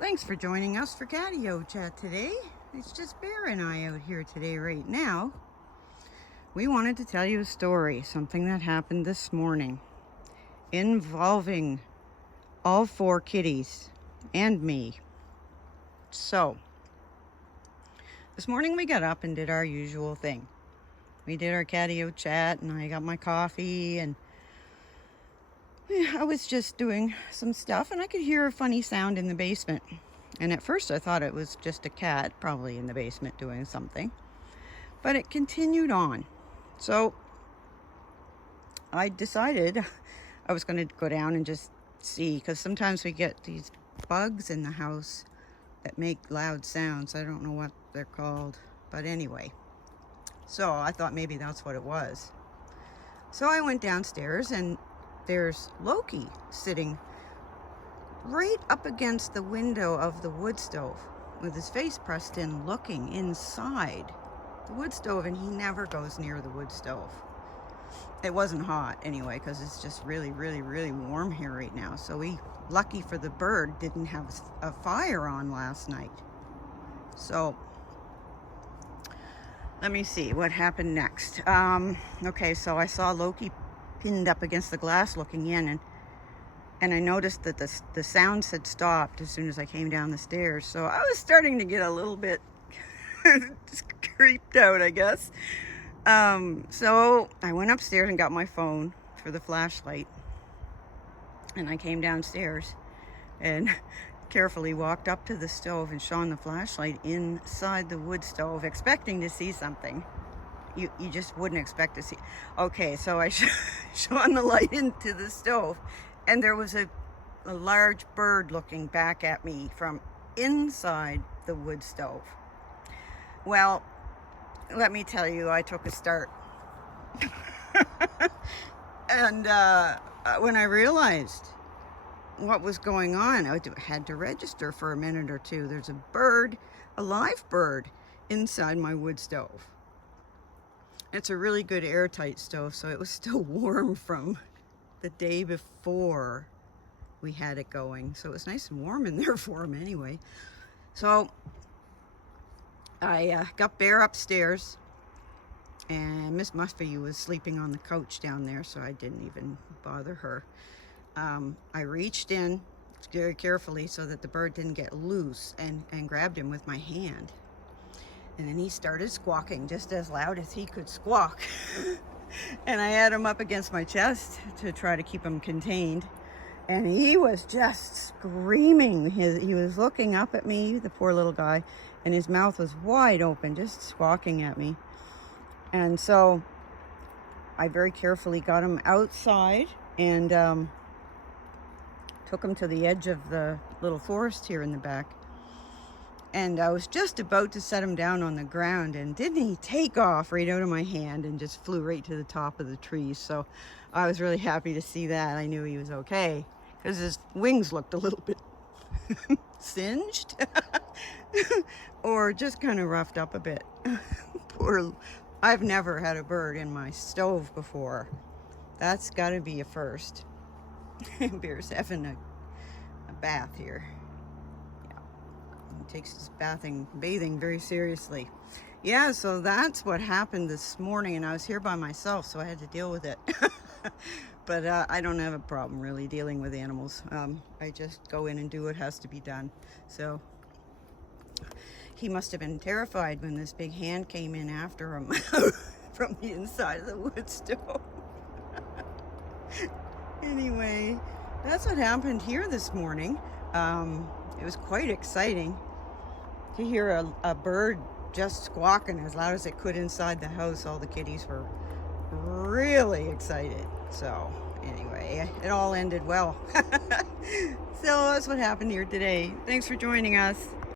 Thanks for joining us for Catio Chat today. It's just Bear and I out here today right now. We wanted to tell you a story, something that happened this morning, involving all 4 kitties and me. So, this morning we got up and did our usual thing. We did our Catio Chat and I got my coffee and I was just doing some stuff and I could hear a funny sound in the basement. And at first I thought it was just a cat probably in the basement doing something. But it continued on. So I decided I was going to go down and just see, because sometimes we get these bugs in the house that make loud sounds. I don't know what they're called, but anyway. So I thought maybe that's what it was. So I went downstairs and there's Loki sitting right up against the window of the wood stove with his face pressed in, looking inside the wood stove, and he never goes near the wood stove. It wasn't hot anyway, because it's just really warm here right now. So we, lucky for the bird, didn't have a fire on last night. So let me see what happened next. Okay, so I saw Loki pinned up against the glass looking in, and I noticed that the sounds had stopped as soon as I came down the stairs. So I was starting to get a little bit creeped out, I guess. So I went upstairs and got my phone for the flashlight, and I came downstairs and carefully walked up to the stove and shone the flashlight inside the wood stove, expecting to see something. You just wouldn't expect to see. Okay, so I shone the light into the stove, and there was a large bird looking back at me from inside the wood stove. Well, let me tell you, I took a start. And when I realized what was going on, I had to register for a minute or two. There's a bird, a live bird, inside my wood stove. It's a really good airtight stove, so it was still warm from the day before we had it going. So it was nice and warm in there for him anyway. So I got Bear upstairs, and Miss Muffy was sleeping on the couch down there, so I didn't even bother her. I reached in very carefully so that the bird didn't get loose, and grabbed him with my hand. And then he started squawking just as loud as he could squawk. And I had him up against my chest to try to keep him contained. And he was just screaming. He was looking up at me, the poor little guy, and his mouth was wide open, just squawking at me. And so I very carefully got him outside and took him to the edge of the little forest here in the back. And I was just about to set him down on the ground, and didn't he take off right out of my hand and just flew right to the top of the tree. So I was really happy to see that. I knew he was okay, because his wings looked a little bit singed or just kind of roughed up a bit. I've never had a bird in my stove before. That's got to be a first. Bear's having a bath here. He takes his bathing very seriously. Yeah, so that's what happened this morning, and I was here by myself, so I had to deal with it. But I don't have a problem really dealing with animals. I just go in and do what has to be done. So he must have been terrified when this big hand came in after him from the inside of the wood stove. Anyway, that's what happened here this morning. It was quite exciting to hear a bird just squawking as loud as it could inside the house. All the kitties were really excited. So anyway, it all ended well. So that's what happened here today. Thanks for joining us.